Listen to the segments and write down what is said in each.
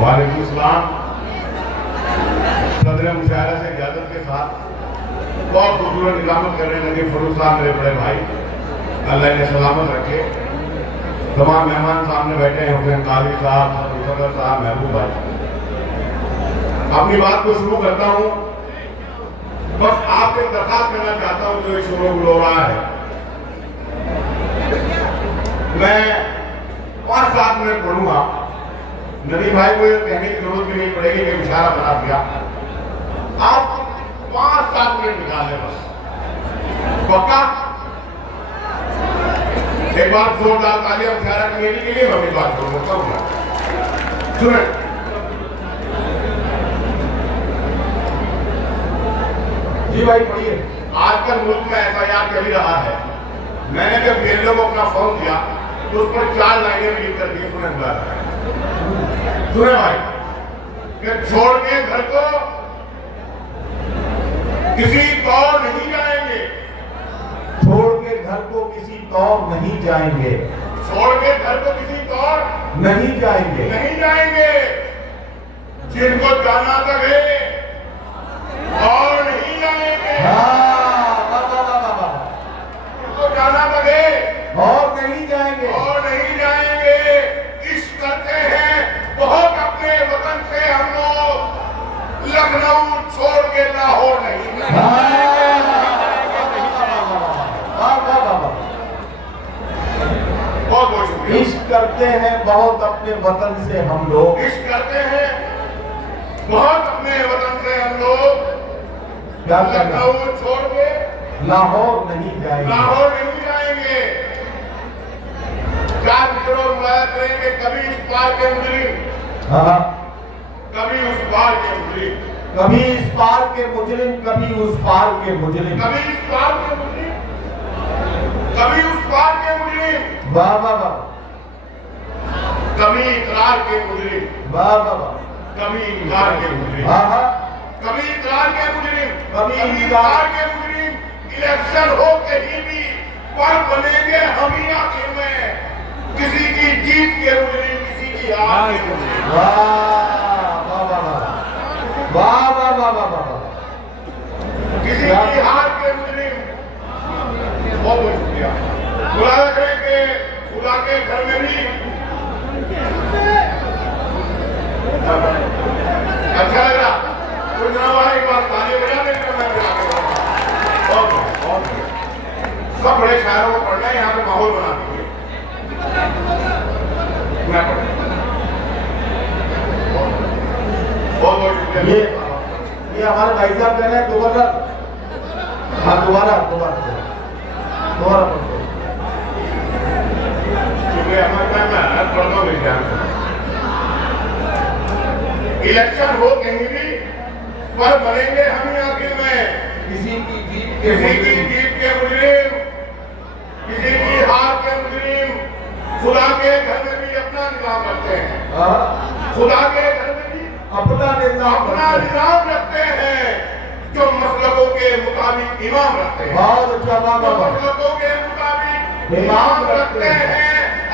वालेकुम सलाम। सदर मुशायरा से इजाजत के साथ बहुत खूबसूरत निजामत कर रहे हैं नजीब फरूख साहब, मेरे बड़े भाई, अल्लाह ने सलामत रखे। तमाम मेहमान सामने बैठे हैं, हुसैन काजी साहब, सदर साहब, महबूब भाई। अपनी बात को शुरू करता हूँ। बस आपसे दरखास्त करना चाहता हूँ, जो शोर गुल हो रहा है, मैं 5-7 मिनट पढ़ूंगा। नबी भाई को ये कहने की जरूरत भी नहीं पड़ेगी कि इशारा बना दिया। आप 5-7 मिनट निकाल लें बस, पक्का। एक बार जोरदार तालियां मुशायरा कमेटी के लिए मैं अपनी बात शुरू करता हूँ। सुने, जी भाई पढ़िए। आजकल मुल्क में FIR चल रहा है। मैंने जब जेलों को अपना फॉर्म दिया तो उस पर 4 लाइनें भी लिख कर दी। सुने भाई, कि छोड़ के घर को किसी तौर नहीं जाएंगे, छोड़ के घर को किसी तौर नहीं जाएंगे, छोड़ के घर को किसी तौर नहीं जाएंगे, नहीं जाएंगे। जिनको जाना तक है और नहीं जाएंगे, जिनको जाना तक है और नहीं जाएंगे, और नहीं जाएंगे। इश्क करते हैं बहुत अपने वतन से हम लोग, लखनऊ छोड़ के लाहौर नहीं बहुत बहुत शुक्रिया। इश्क करते हैं बहुत अपने वतन से हम लोग, इश्क करते हैं बहुत अपने वतन से हम लोग, क्या करना, लखनऊ छोड़ के लाहौर नहीं जाएंगे, लाहौर नहीं जाएंगे। चार मित्रों मुलाया करेंगे, कभी इस पार के मुजरिम, कभी उस पार के मुजरिम, कभी इस पार के मुजरिम, कभी उस पार के मुजरिम, कभी इस पार के मुजरिम, कभी उस पार के मुजरिम, वाह वाह वाह, कभी इकरार के मुजरिम, वाह वाह वाह, कभी इनकार के मुजरिम, हाँ, कभी इकरार के मुजरिम, कभी इनकार के मुजरिम। इलेक्शन हो कहीं भी पर बनेंगे हम ही आखिर में, किसी की जीत के मुजरिम, किसी की हार के मुजरिम। वाह वाह वाह वाह वाह वाह वाह वाह, किसी की हार के मुजरिम। बहुत बहुत शुक्रिया। मुलाजा करें कि खुदा के घर में भी अच्छा लग रहा। कुछ दिनों बाद एक बार ताली बजा देंगे, मैं भी आगे बढ़ूंगा। बहुत सब बड़े शायरों को पढ़ना है, यहाँ पे माहौल बना दीजिए। मैं पढ़ बहुत बहुत शुक्रिया। ये हमारे भाई साहब कह रहे हैं दोबारा, हाँ दोबारा दोबारा दोबारा पढ़ो। शुक्रिया। मैं पढ़ता हूँ ध्यान से। इलेक्शन हो कहीं भी पर बनेंगे हम ही आखिर में, किसी की जीत किसी की जीत के मुजरिम, किसी की हार के मुजरिम। खुदा के घर में भी अपना निजाम रखते हैं, खुदा के घर में भी अपना निजाम रखते हैं, जो मसलकों के मुताबिक इमाम रखते हैं, बहुत अच्छा, जो मसलकों के मुताबिक इमाम रखते हैं।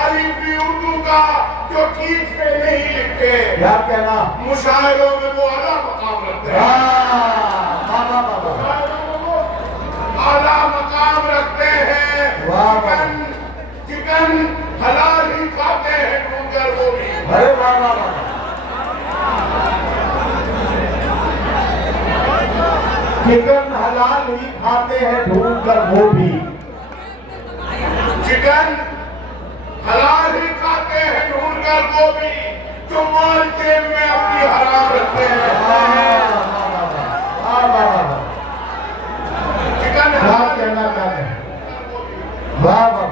अरबी उर्दू का जो ठीक से नहीं लिखते, क्या कहना, मुशायरों में वो आला मकाम रखते हैं, मुशायरों में वो आला मकाम रखते हैं। चिकन हलाल ही खाते हैं ढूंढकर वो भी। अरे वाह वाह वाह, चिकन हलाल ही खाते हैं ढूंढ कर वो भी, चिकन हलाल ही खाते हैं ढूंढ कर वो भी, जो माल जेब में अपनी हराम रखते हैं। चिकन हलाल कहना चाहते हैं, वाह वाह,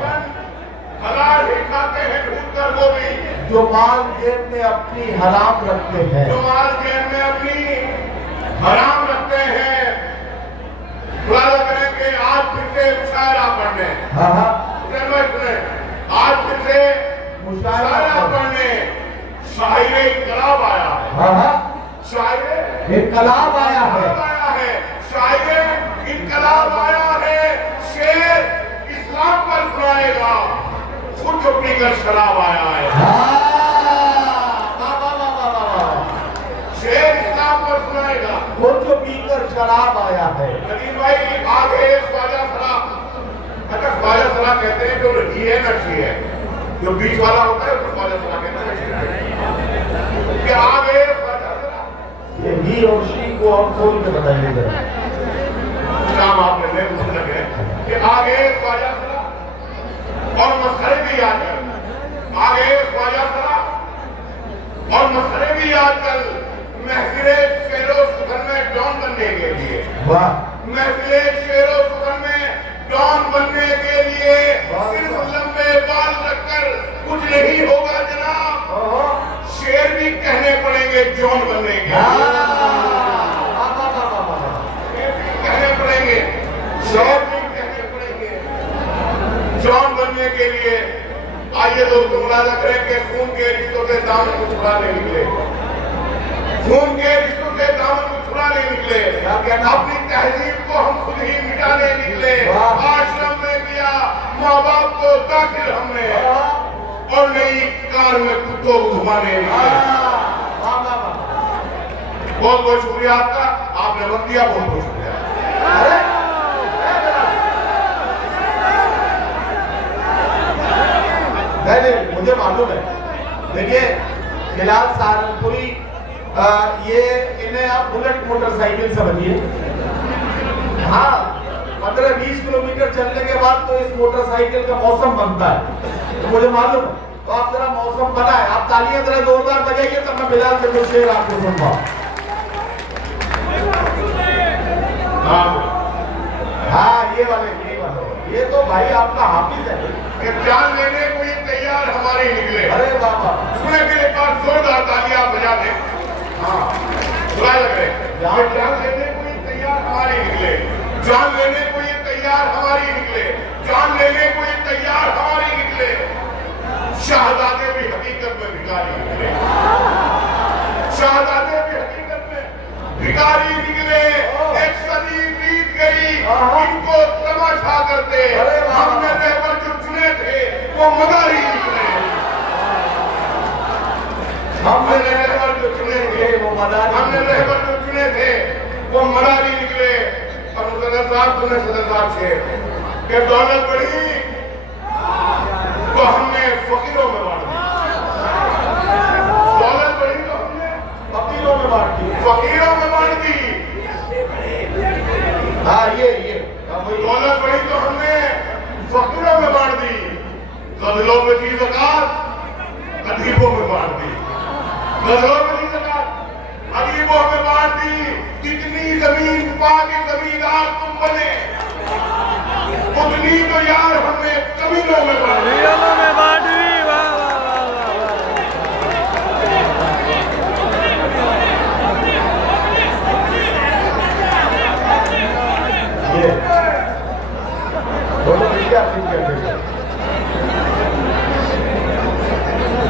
हलाल ही खाते हैं ढूंढ कर वो भी, जो माल जेब में अपनी हराम रखते हैं, जो माल जेब में अपनी हराम रखते हैं। मुलाजा करें कि आज फिर से मुशायरा पढ़ने, सुने, आज फिर से मुशायरा पढ़ने शायरे इनकलाब आया है, शायरे इनकलाब आया है, शायरे इनकलाब आया है। शेर इस्लाम पर सुनाएगा, खुद जो पीकर शराब आया है। शराब आया है। नदीम भाई आगे ख्वाजा सरा, अच्छा ख्वाजा सरा कहते हैं जो रही है नक्शी है, जो बीच वाला होता है उसको ख्वाजा सरा कहते हैं। कि आगे ख्वाजा सरा, ये ही और शी को आप खोल के बताइए जरा। काम आपने ले मुझे लगे कि आगे ख्वाजा सरा और मसखरे भी याद कर, आगे ख्वाजा सरा और मसखरे भी याद कर, महफिले शेरो सुखन में डॉन बनने के लिए, वाह, महफिले शेरो सुखन में डॉन बनने के लिए सिर्फ लंबे बाल रखकर कुछ नहीं होगा जनाब, शेर भी कहने पड़ेंगे जॉन बनने के लिए, शेर भी कहने पड़ेंगे, शेर भी कहने पड़ेंगे जॉन बनने के लिए। आइए दोस्तों मुलाजा करें कि खून के रिश्तों से दामन को छुड़ाने निकले, खून के रिश्तों से दामन को छुड़ाने निकले, अपनी तहजीब को हम खुद ही मिटाने निकले, आश्रम में किया माँ बाप को दाखिल हमने और नई कार में कुत्तों को घुमाने निकले। बहुत बहुत शुक्रिया आपका, आपने वक्त दिया, बहुत बहुत शुक्रिया। नहीं, मुझे मालूम है। देखिए फिलहाल सहारनपुरी ये इन्हें आप बुलेट मोटरसाइकिल समझिए। हाँ 15-20 किलोमीटर चलने के बाद तो इस मोटरसाइकिल का मौसम बनता है, तो मुझे मालूम है। तो आप जरा मौसम बना है, आप तालियां जरा जोरदार बजाइए तब मैं बिलाल से कुछ शेर आपको सुनवाऊं। हाँ ये वाले ये तो भाई आपका हाफिज है कि जान लेने को ये तैयार हमारे निकले। अरे बाबा सुने के एक बार जोरदार तालियां बजा दें। हाँ बुरा लग रहे जान लेने को ये तैयार हमारे निकले, जान लेने को ये तैयार हमारी निकले, जान लेने को ये तैयार हमारी निकले, शहजादे भी हकीकत में भिखारी निकले, शहजादे भी हकीकत में भिखारी निकले। एक सदी बीत गई इनको तमाशा करते, हमने रहबर जो चुने थे वो मदारी निकले, हमने रहबर जो चुने थे वो मदारी, हमने रहबर जो चुने थे वो मदारी निकले। और सदर साहब सुने सदर साहब से कि दौलत बढ़ी तो हमने फकीरों में बांट दी, दौलत बढ़ी तो हमने फकीरों में बांट दी, फकीरों में बांट दी। हाँ ये दौलत बढ़ी तो हमने फकीरों में बांट दी, गजलों में दी ज़कात अदीबों में बांट दी, गजलों में दी ज़कात अदीबों में बांट दी। जितनी जमीन पाके जमींदार तुम बने उतनी तो यार हमने कमीनों में बांट दी,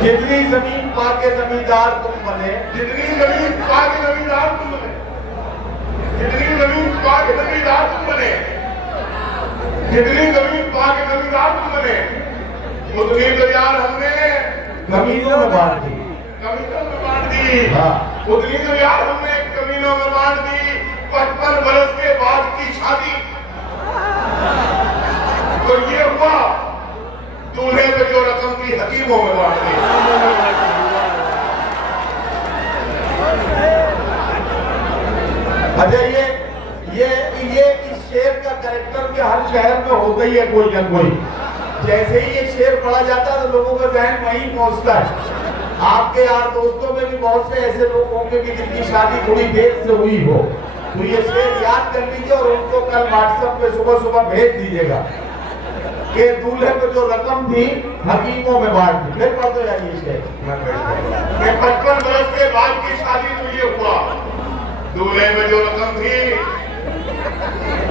जितनी जमीन पाके जमींदार तुम बने, जितनी जमीन पाके जमींदार तुम बने, जितनी जमीन पाके जमींदार तुम बने, जितनी जमीन पाके जमींदार तुम बने, उतनी तो यार हमने जमीनों में बांट दी, कमीनों में बांट दी। उतनी तो यार हमने कमीनों में बांट दी। 55 बरस के बाद की शादी तो ये हुआ दूल्हे पे जो रकम थी हकीमों में बांट दी। अच्छा ये इस शेर का कैरेक्टर के हर शहर में होता ही है कोई ना कोई। जैसे ही ये शेर पढ़ा जाता है तो लोगों का ज़हन वहीं पहुंचता है। आपके यार दोस्तों में भी बहुत से ऐसे लोग होंगे कि जिनकी शादी थोड़ी देर से हुई हो, तो ये शेर याद कर लीजिए और उनको कल व्हाट्सएप पे सुबह सुबह भेज दीजिएगा कि दूल्हे पे जो रकम थी हकीमों में बांट दी। फिर पढ़ दो यार ये शेर। 55 बरस के बाद की शादी तो ये हुआ दूल्हे में जो रकम थी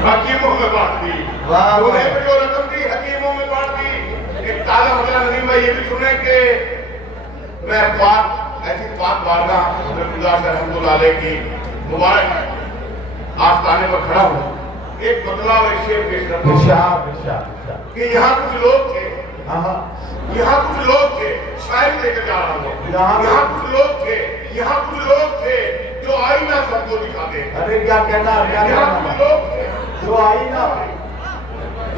हकीमों में बांट दी, दूल्हे में जो रकम थी हकीमों में बांट दी। एक ताजा मतलब नदीम भाई ये भी सुने कि मैं पाक ऐसी पाक बारगाह हज़रत रहमतुल्लाह अलैह की मुबारक आस्थाने पर खड़ा हूँ। एक बदला और एक शेर पेश करता हूँ कि यहाँ कुछ लोग थे, यहाँ कुछ लोग थे, शायरी लेकर जा रहा हूँ। यहाँ कुछ लोग थे, यहाँ कुछ लोग थे जो जो आईना सबको दिखाते थे। अरे क्या कहना, क्या यहाँ कहना, भी लोग थे, जो आईना,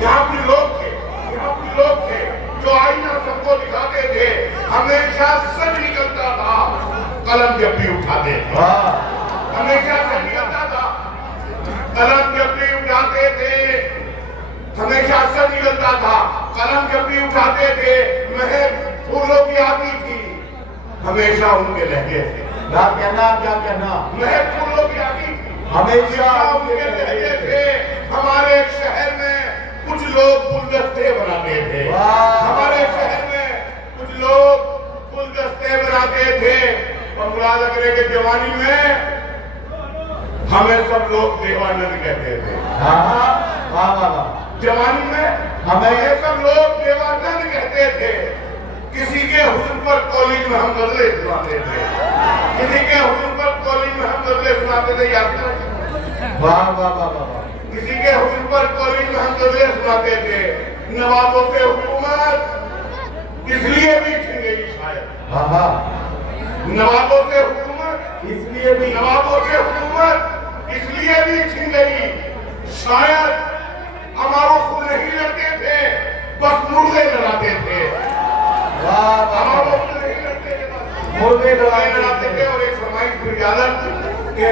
यहाँ भी लोग थे, यहाँ भी लोग थे जो आईना सबको दिखाते थे। हमेशा सच निकलता था कलम जब भी उठाते थे, हमेशा सच निकलता था कलम जब भी उठाते थे, हमेशा सच निकलता था कलम जब भी उठाते थे। महक फूलों की आती थी, हमेशा उनके लहजे थे। क्या कहना, क्या कहना, महक फूलों की आती थी, हमेशा उनके लहजे थे। हमारे शहर में कुछ लोग गुलदस्ते बनाते थे, हमारे शहर में कुछ लोग गुलदस्ते बनाते थे। पंगला लगने के जवानी में हमें सब लोग देवानंद कहते थे। जवानी में हमें सब लोग देवानंद कहते थे। किसी के हुस्न पर कॉलेज में हम गजलें सुनाते थे, किसी के हुस्न पर कॉलेज में हम गजलें सुनाते थे। याद करें, वाह वाह वाह वाह, किसी के हुस्न पर कॉलेज में हम गजलें सुनाते थे। नवाबों से हुकूमत इसलिए भी छीन गई शायद, नवाबों से हुकूमत इसलिए भी, नवाबों से हुकूमत इसलिए भी छीन गई शायद। हमारों खुद नहीं लड़ते थे, बस मुर्गे लड़ाते थे। हमारों खुद नहीं लड़ते थे, बस मुर्गे लड़ाते थे। और एक फरमाइश फिर यादव के,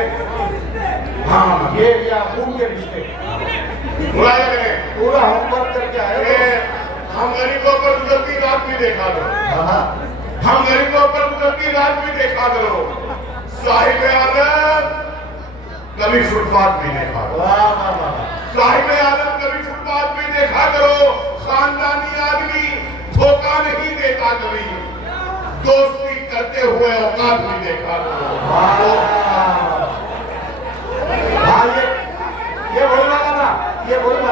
हाँ ये याकूब के रिश्ते बुलाया गए, पूरा होमवर्क करके आए। हम गरीबों पर गुजरती रात भी देखा करो, हम गरीबों पर गुजरती रात भी देखा करो। साहिब आलम कभी फुटपाथ भी देखा करो, साहिब आलम कभी फुटपाथ भी देखा करो। खानदानी आदमी धोखा नहीं देता कभी, दोस्ती करते हुए औकात भी देखा करो। ये वही वाला था, ये वही